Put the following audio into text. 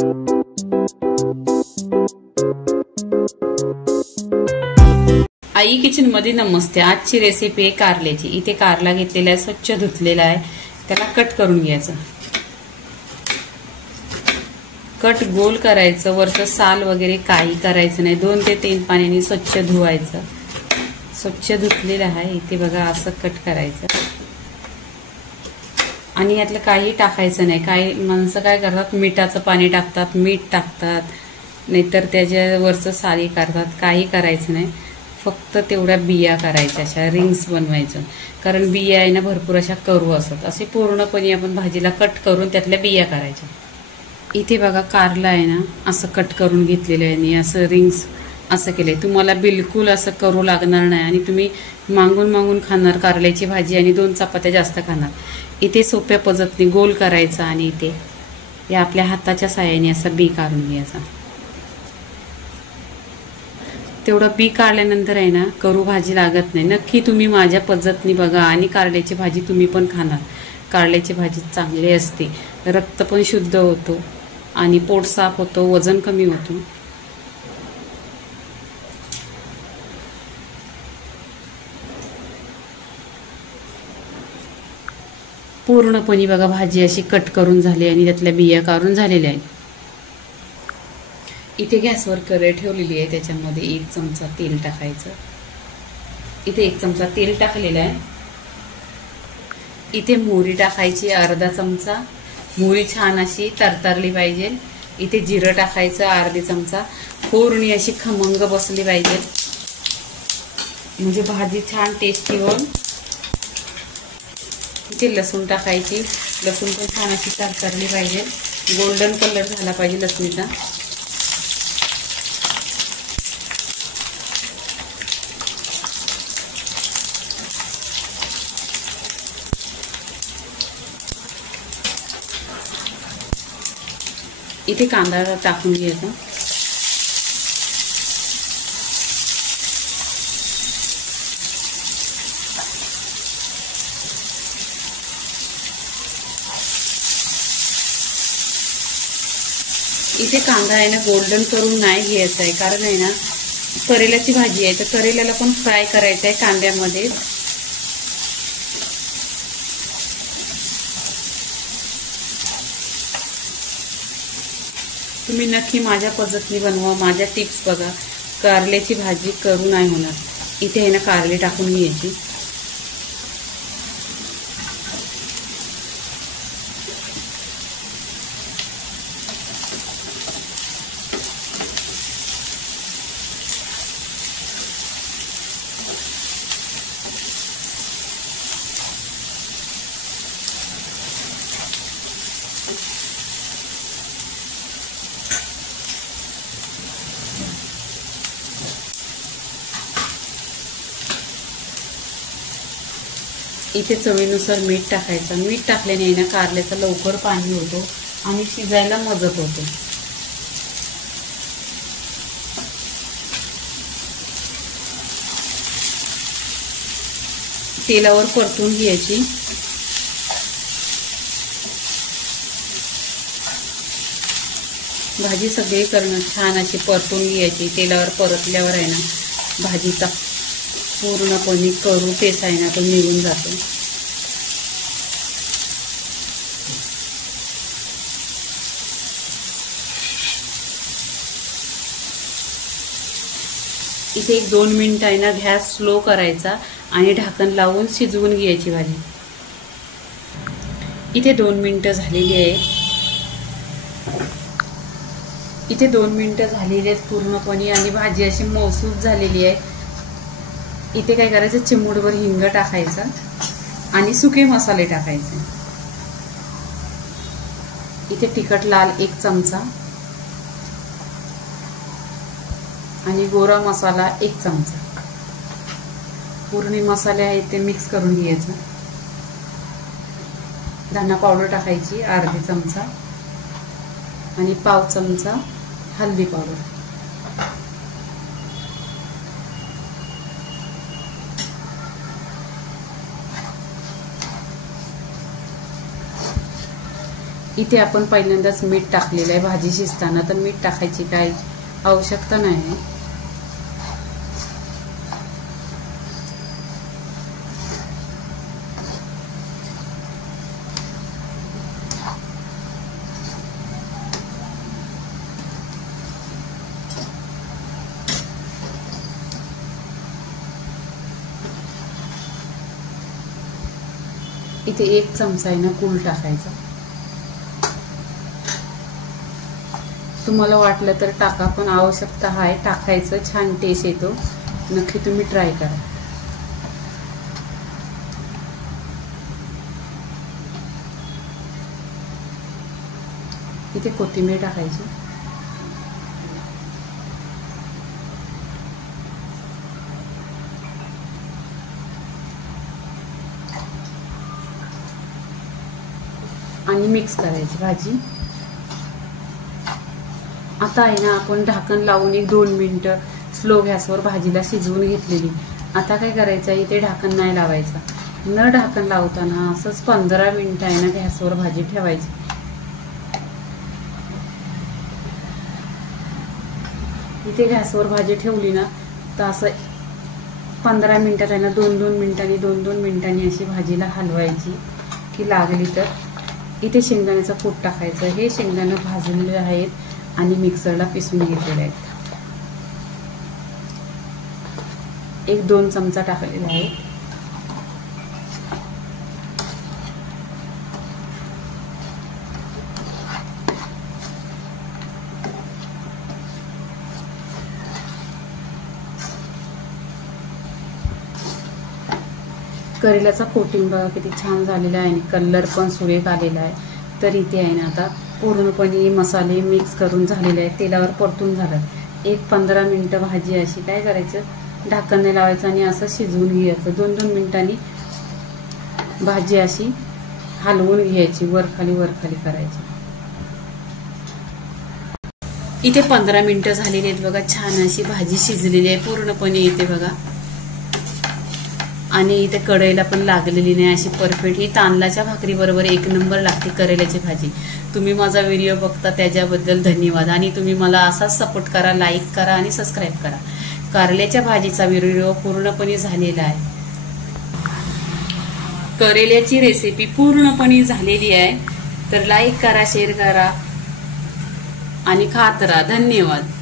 आई kitchen मध्ये नमस्ते। आजची recipe आहे कारल्याची। इथे कारला घेतलेला आहे, स्वच्छ धुतलेला आहे, त्याला कट करून घ्यायचं। कट गोल करायचं, वरचं साल वगैरे काही करायचं नाही। 2 ते 3 पाण्याने स्वच्छ धुवायचं। स्वच्छ धुतलेलं आहे, इथे बघा असं कट करायचं आणि यातलं काही टाकायचं नाही। काही माणसं काय करतात, मिठाचं पाणी टाकतात, मीठ टाकतात, नाहीतर त्याच्यावरचं साली काढतात। काही करायचं नाही, फक्त तेवढ्या बिया करायच्या, अशा रिंग्स बनवायचं। कारण बिया आहे ना भरपूर अशा करू असतात, असे पूर्णपणे आपण भाजीला कट करून त्यातल्या बिया करायच्या। इथे बघा कारला आहे ना असं कट करून घेतलेलं आहे आणि असं रिंग्स असं केलंय। तुम्हाला बिलकुल असं करू लागणार नाही आणि तुम्ही मागून मागून खाणार कारल्याची भाजी आणि 2 चपात्या जास्त खाणार। इथे सोप्या पद्धतीने गोल करायचा आणि इथे या आपल्या हाताच्या साहाय्याने असं बी काढून घ्यायचा। तेवढं बी काढल्यानंतर आहे ना करू भाजी लागत नाही। नक्की तुम्ही माझ्या पद्धतीने बघा आणि कारल्याची भाजी तुम्ही पण खाणार। कारल्याची भाजी चांगली असते, रक्त पण शुद्ध होतो आणि पोट साफ होतो, वजन कमी होतो। पूर्णपणे बघा भाजी अशी कट करून झाली आणि त्यातल्या बिया काढून झालेल्या आहेत। इथे गॅसवर कढई ठेवलेली आहे, त्याच्यामध्ये 1 चमचा तेल टाकायचं। इथे 1 चमचा तेल टाकलेलं आहे। इथे मोहरी टाकायची अर्धा चमचा, मोहरी छान अशी तरतरली पाहिजे। इथे जिरं टाकायचं अर्धा चमचा, पूर्ण अशी खमंग बसली पाहिजे, म्हणजे भाजी छान टेस्टी होईल। इथे लसूण टाकायची, लसूण पण छान अशी तरतरली पाहिजे, गोल्डन कलर झाला पाहिजे लसणीचा। इथे कांदा टाकून घ्यायचा। इथे कांदा आहे ना गोल्डन करून नाही घ्यायचा आहे, कारण आहे ना करेल्याची भाजी आहे तर करेल्याला पण फ्राय करायचं आहे कांद्यामध्ये। तुम्ही नक्की माझ्या पद्धतीने बनवा, माझ्या टिप्स बघा, कारल्याची भाजी करू नाही होणार। इथे आहे ना कारले टाकून घ्यायची। इथे चवीनुसार मीठ टाकायचं। मीठ टाकल्याने ना कारल्याचा लवकर पाणी होतो आणि शिजायला मदत होते। तेलावर परतून घ्यायची। भाजी सगळी करणं छान अशी परतून घ्यायची। तेलावर परतल्यावर आहे ना भाजीचा पूर्णपणे करू टेस्ट आहे ना तो निघून जातो। इथे 1-2 मिनिट आहे ना गॅस स्लो करायचा आणि ढाकण लावून शिजवून घ्यायची भाजी। इथे 2 मिनिटं झालेली आहे। इथे 2 मिनिटं झालेली आहेत पूर्णपणे आणि भाजी अशी मौसूद झालेली आहे। इथे काय करायचं, चिमूटभर हिंग टाकायचं आणि सुके मसाले टाकायचे। इथे तिखट लाल 1 चमचा आणि गोरा मसाला 1 चमचा, पूर्ण मसाले आहेत ते मिक्स करून घ्यायचं। धना पावडर टाकायची अर्धा चमचा आणि पाव चमचा हळदी पावडर। इथे आपण पहिल्यांदाच मीठ टाकलेलं आहे भाजी शिजताना, तर मीठ टाकायची काही आवश्यकता नाही. इथे 1 चमचा आहे ना गूळ टाकायचा. तुम्हाला वाटलं तर टाका, पण आवश्यकता आहे टाकायचं. छान टेस्ट येतो, नक्की तुम्ही ट्राय करा. इथे कोथिंबीर टाकायची. आणि मिक्स करायची भाजी. आता आहे ना आपण ढाकण लावून 1-2 मिनिटं स्लो गॅसवर भाजीला शिजवून घेतलेली. आता काय करायचं, इथे ढाकण नाही लावायचं. न ढाकण लावताना असंच 15 मिनिटं आहे ना गॅसवर भाजी ठेवायची. इथे गॅसवर भाजी ठेवली ना तर असं 15 मिनिटात आहे ना 2-2 मिनिटांनी 2-2 मिनिटांनी अशी भाजीला हलवायची की लागली तर. इथे शेंगदाण्याचं कूट टाकायचं. हे शेंगदाणे भाजलेले आहेत आणि मिक्सरला पिसून घेतलेले आहेत. 1-2 चमचा टाकलेला आहे. करेल्याचा कोटिंग बघा किती छान झालेला आहे आणि कलर पण सुरेख आलेला आहे. तर इथे आहे ना आता पूर्णपणे मसाले मिक्स करून झालेले आहेत, तेलावर परतून झालं. 1-15 मिनिटं भाजी अशी काय करायचं, ढाकण नाही लावायचं आणि असं शिजवून घ्यायचं. 2-2 मिनिटांनी भाजी अशी हलवून घ्यायची, वरखाली करायची. इथे 15 मिनिटं झालेली आहेत बघा. छान अशी भाजी शिजलेली आहे पूर्णपणे इथे बघा. आणि इथे कढईला पण लागलेली नाही अशी परफेक्ट. ही तांदळाच्या भाकरी बरोबर 1 नंबर लागते करेल्याची भाजी. तुम्ही माझा व्हिडिओ बघता त्याच्याबद्दल धन्यवाद. आणि तुम्ही मला असाच सपोर्ट करा, लाईक करा आणि सबस्क्राईब करा. कारल्याच्या भाजीचा व्हिडिओ पूर्णपणे झालेला आहे. करेल्याची रेसिपी पूर्णपणे झालेली आहे. तर लाईक करा, शेअर करा आणि खात राहा. धन्यवाद.